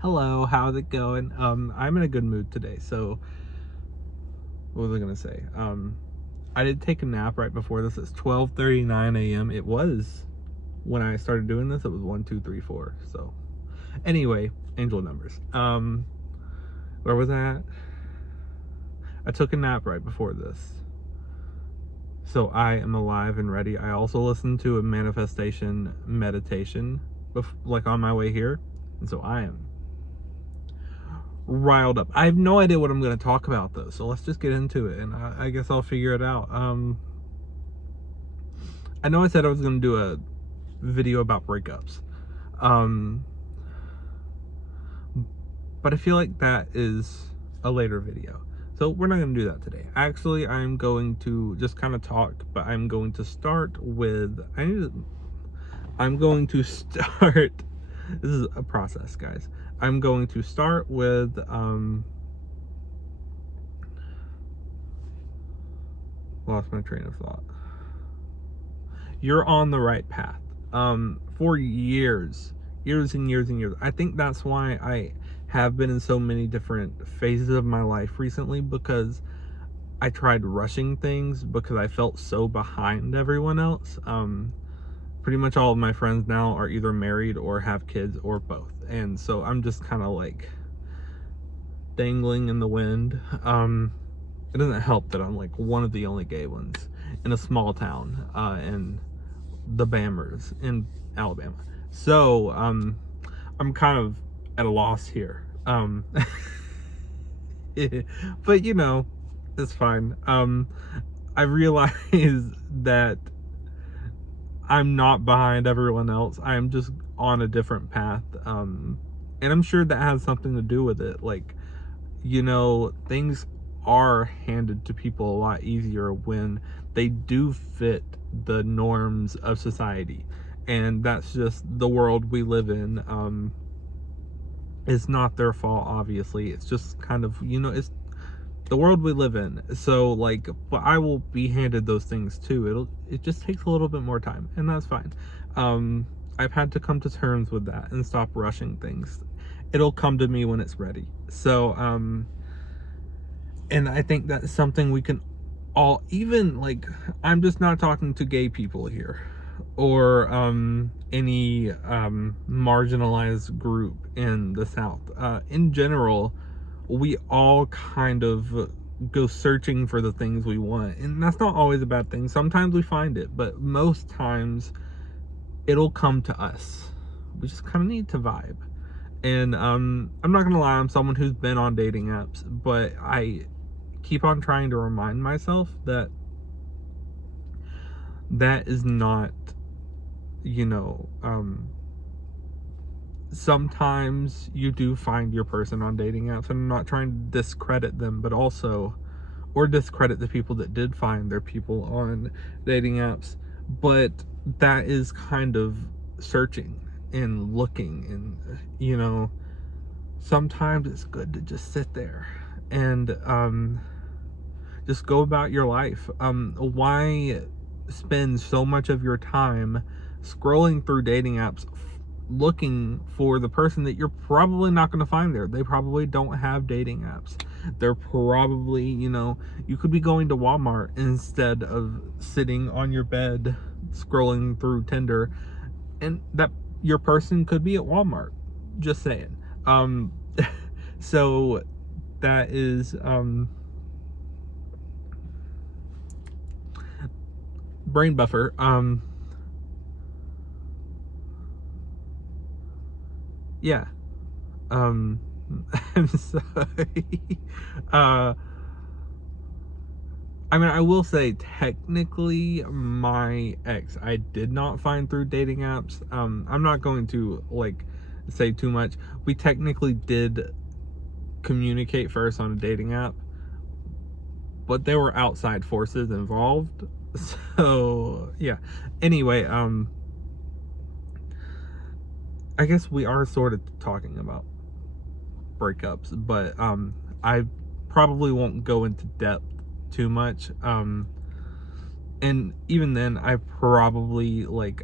Hello, how's it going? I'm in a good mood today. So, what was I gonna say? I did take a nap right before this. It's 12:39 a.m. It was when I started doing this. It was 1, 2, 3, 4. So, anyway, angel numbers. Where was I at? I took a nap right before this. So I am alive and ready. I also listened to a manifestation meditation, like on my way here, and so I am riled up. I have no idea what I'm going to talk about though, so let's just get into it, and I guess I'll figure it out. I know I said I was going to do a video about breakups, but I feel like that is a later video, so we're not going to do that today. Actually, I'm going to just kind of talk, but I'm going to start with I'm going to start this is a process, guys. I'm going to start with lost my train of thought. You're on the right path. For years and years and years. I think that's why I have been in so many different phases of my life recently, because I tried rushing things because I felt so behind everyone else. Pretty much all of my friends now are either married or have kids or both, and so I'm just kind of like dangling in the wind. It doesn't help that I'm like one of the only gay ones in a small town in the Bammers in Alabama, so I'm kind of at a loss here. But you know, it's fine. I realize that I'm not behind everyone else. I'm just on a different path. And I'm sure that has something to do with it. Like, you know, things are handed to people a lot easier when they do fit the norms of society. And that's just the world we live in. It's not their fault, obviously. It's just kind of, you know, it's the world we live in. So like, but I will be handed those things too. It just takes a little bit more time, and that's fine. I've had to come to terms with that and stop rushing things. It'll come to me when it's ready. So and I think that's something we can all, even like, I'm just not talking to gay people here, or any marginalized group in the South. In general, we all kind of go searching for the things we want, and that's not always a bad thing. Sometimes we find it, but most times it'll come to us. We just kind of need to vibe. And I'm not gonna lie, I'm someone who's been on dating apps, but I keep on trying to remind myself that that is not, you know, sometimes you do find your person on dating apps, and I'm not trying to discredit them, but also, or discredit the people that did find their people on dating apps, but that is kind of searching and looking, and you know, sometimes it's good to just sit there and just go about your life. Why spend so much of your time scrolling through dating apps looking for the person that you're probably not going to find there? They probably don't have dating apps. They're probably, you know, you could be going to Walmart instead of sitting on your bed scrolling through Tinder, and that your person could be at Walmart. Just saying. So that is brain buffer. Yeah. I'm sorry. I mean, I will say, technically, my ex, I did not find through dating apps. I'm not going to, like, say too much. We technically did communicate first on a dating app, but there were outside forces involved. So, yeah. Anyway, I guess we are sort of talking about breakups, but I probably won't go into depth too much. And even then, I probably, like,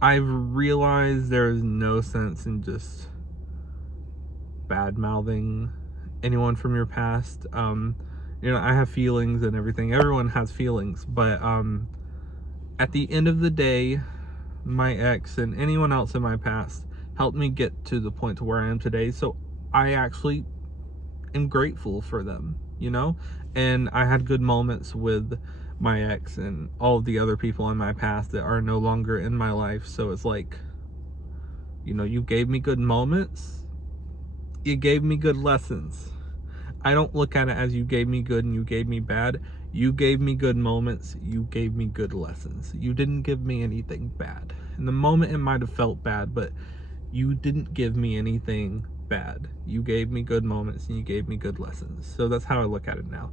I've realized there is no sense in just bad mouthing anyone from your past. I have feelings and everything. Everyone has feelings, but at the end of the day, my ex and anyone else in my past helped me get to the point to where I am today. So I actually am grateful for them, and I had good moments with my ex and all of the other people in my past that are no longer in my life. So it's like, you gave me good moments, you gave me good lessons. I don't look at it as you gave me good and you gave me bad. You gave me good moments, you gave me good lessons. You didn't give me anything bad. In the moment it might have felt bad, but you didn't give me anything bad. You gave me good moments and you gave me good lessons. So that's how I look at it now.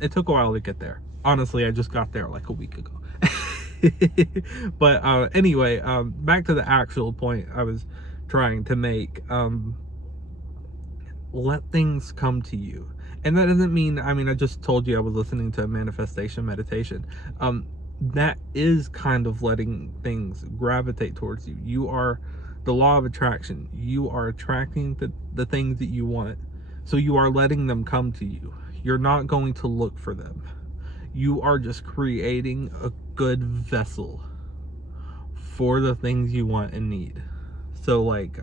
It took a while to get there. Honestly, I just got there like a week ago. But anyway, back to the actual point I was trying to make. Let things come to you. And that doesn't mean, I just told you I was listening to a manifestation meditation. That is kind of letting things gravitate towards you. You are the law of attraction. You are attracting the things that you want. So you are letting them come to you. You're not going to look for them. You are just creating a good vessel for the things you want and need. So like,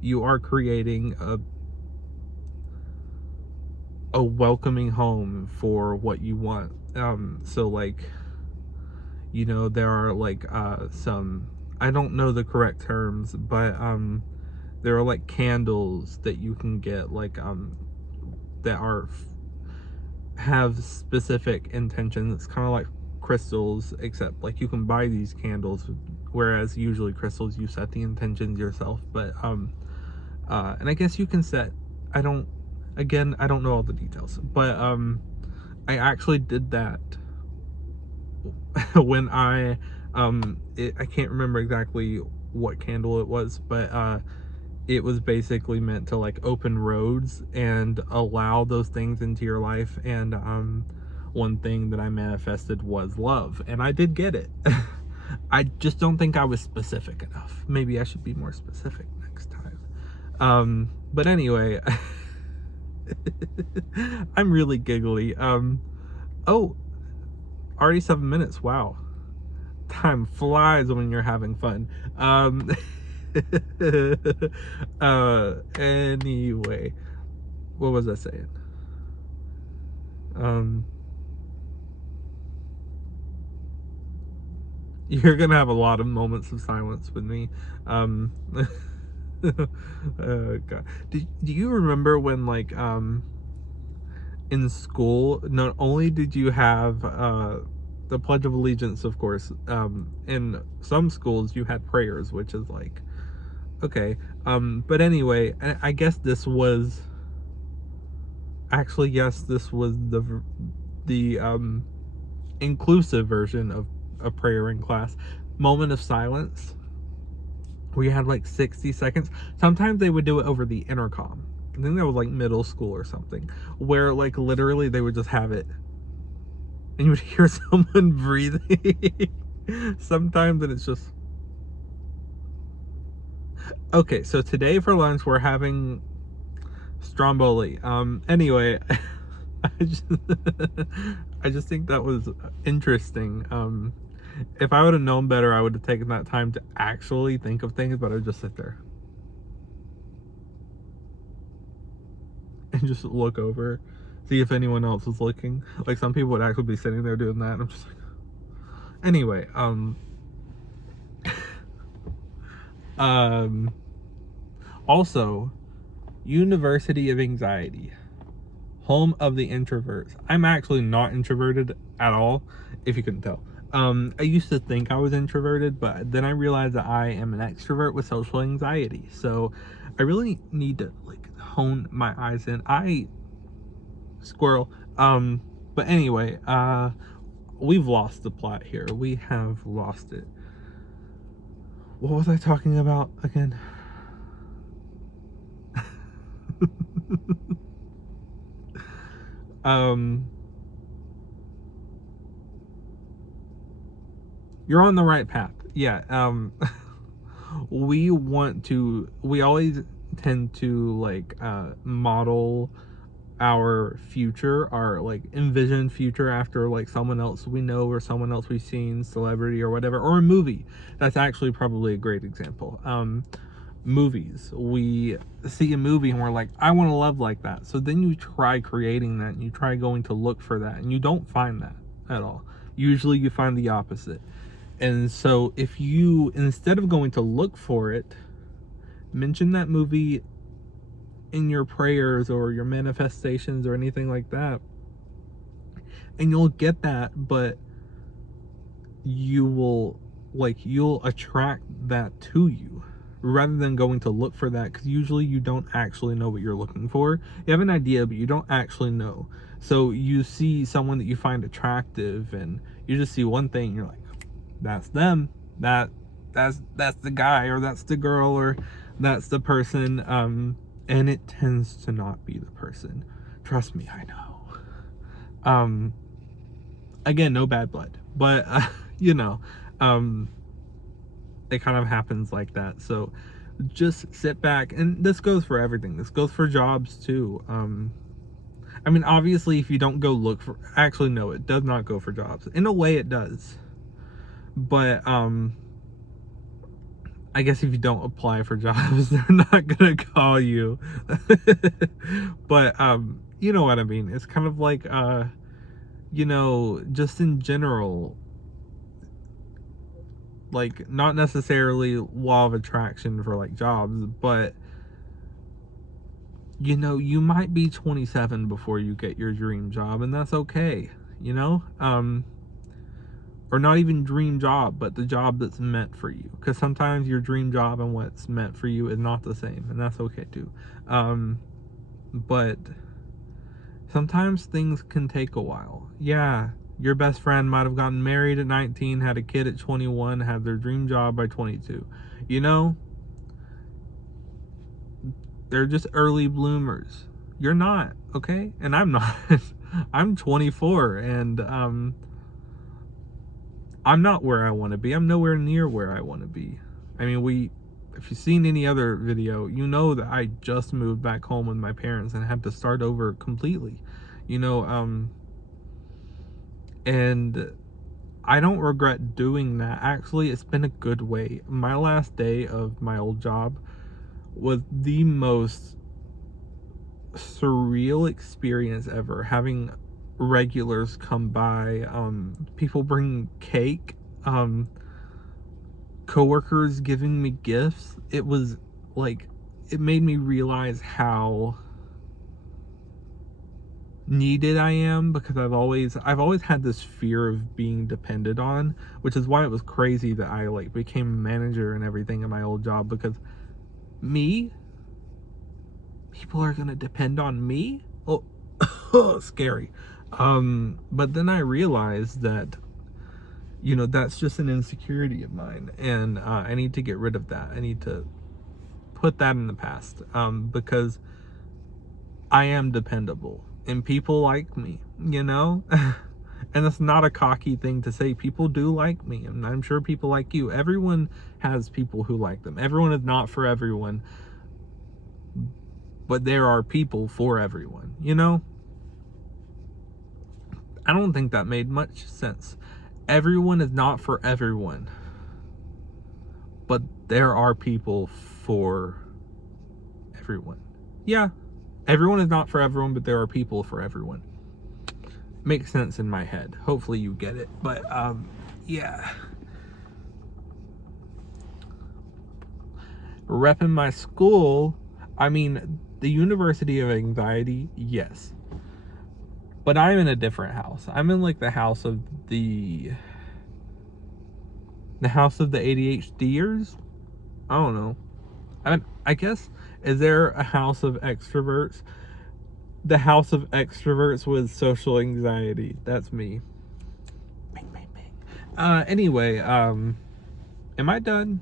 you are creating a welcoming home for what you want. So like, there are like some, I don't know the correct terms, but there are like candles that you can get, like that have specific intentions. It's kind of like crystals, except like you can buy these candles, whereas usually crystals you set the intentions yourself. But and I guess you can set, I don't know all the details, but I actually did that when I can't remember exactly what candle it was, but it was basically meant to like open roads and allow those things into your life. And one thing that I manifested was love, and I did get it. I just don't think I was specific enough. Maybe I should be more specific next time. But anyway, I'm really giggly. Oh, already 7 minutes. Wow. Time flies when you're having fun. Anyway, what was I saying? You're gonna have a lot of moments of silence with me. God. Do you remember when, like, in school, not only did you have the Pledge of Allegiance, of course, in some schools you had prayers, which is like, okay, but anyway, I guess this was actually, yes, this was the inclusive version of a prayer in class. Moment of silence. We had like 60 seconds. Sometimes they would do it over the intercom. I think that was like middle school or something, where like literally they would just have it and you would hear someone breathing sometimes, and it's just okay. So today for lunch we're having stromboli. Anyway, I just think that was interesting. If I would have known better, I would have taken that time to actually think of things, but I would just sit there and just look over, see if anyone else was looking. Like, some people would actually be sitting there doing that, and I'm just like, anyway, also, University of Anxiety, home of the introverts. I'm actually not introverted at all, if you couldn't tell. I used to think I was introverted, but then I realized that I am an extrovert with social anxiety. So I really need to like hone my eyes in. Squirrel. But anyway, we've lost the plot here. We have lost it. What was I talking about again? You're on the right path. Yeah. We always tend to like model our future, our like envisioned future after like someone else we know or someone else we've seen, celebrity or whatever, or a movie. That's actually probably a great example. Movies, we see a movie and we're like, I want to love like that. So then you try creating that and you try going to look for that and you don't find that at all. Usually you find the opposite. And so if you, instead of going to look for it, mention that movie in your prayers or your manifestations or anything like that, and you'll get that. But you'll attract that to you rather than going to look for that, because usually you don't actually know what you're looking for. You have an idea but you don't actually know. So you see someone that you find attractive and you just see one thing, you're like, that's them, that's the guy or that's the girl or that's the person, and it tends to not be the person. Trust me, I know. Again, no bad blood, but you know, it kind of happens like that. So just sit back, and this goes for everything. This goes for jobs too. I mean, obviously, if you don't go look for, actually, no, it does not go for jobs. In a way, it does. But I guess if you don't apply for jobs, they're not gonna call you. But you know what I mean. It's kind of like you know, just in general, like not necessarily law of attraction for like jobs, but you know, you might be 27 before you get your dream job, and that's okay, you know? Or not even dream job, but the job that's meant for you, because sometimes your dream job and what's meant for you is not the same, and that's okay too. But sometimes things can take a while. Yeah, your best friend might have gotten married at 19, had a kid at 21, had their dream job by 22. You know, they're just early bloomers. You're not, okay? And I'm not. I'm 24, and I'm not where I want to be. I'm nowhere near where I want to be. I mean, if you've seen any other video, you know that I just moved back home with my parents and had to start over completely, you know, and I don't regret doing that. Actually, it's been a good way. My last day of my old job was the most surreal experience ever, having regulars come by, people bring cake, coworkers giving me gifts. It was like, it made me realize how needed I am, because I've always had this fear of being depended on, which is why it was crazy that I like became a manager and everything in my old job, because people are gonna depend on me. Oh, scary. But then I realized that, you know, that's just an insecurity of mine, and I need to get rid of that. I need to put that in the past, because I am dependable and people like me, you know. And it's not a cocky thing to say. People do like me, and I'm sure people like you. Everyone has people who like them. Everyone is not for everyone, but there are people for everyone, you know. I don't think that made much sense. Everyone is not for everyone, but there are people for everyone. Yeah, everyone is not for everyone, but there are people for everyone. Makes sense in my head. Hopefully you get it. But yeah. Repping my school, I mean, the University of Anxiety, yes. But I'm in a different house. I'm in like the house of the ADHDers. I don't know. I guess, is there a house of extroverts? The house of extroverts with social anxiety. That's me. Bing, bing, bing. Anyway, am I done?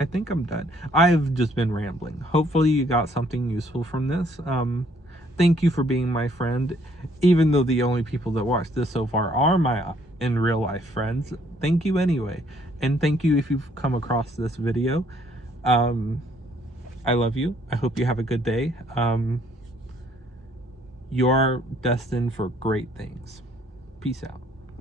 I think I'm done. I've just been rambling. Hopefully you got something useful from this. Thank you for being my friend, even though the only people that watch this so far are my in real life friends. Thank you anyway, and thank you if you've come across this video. I love you. I hope you have a good day. You are destined for great things. Peace out.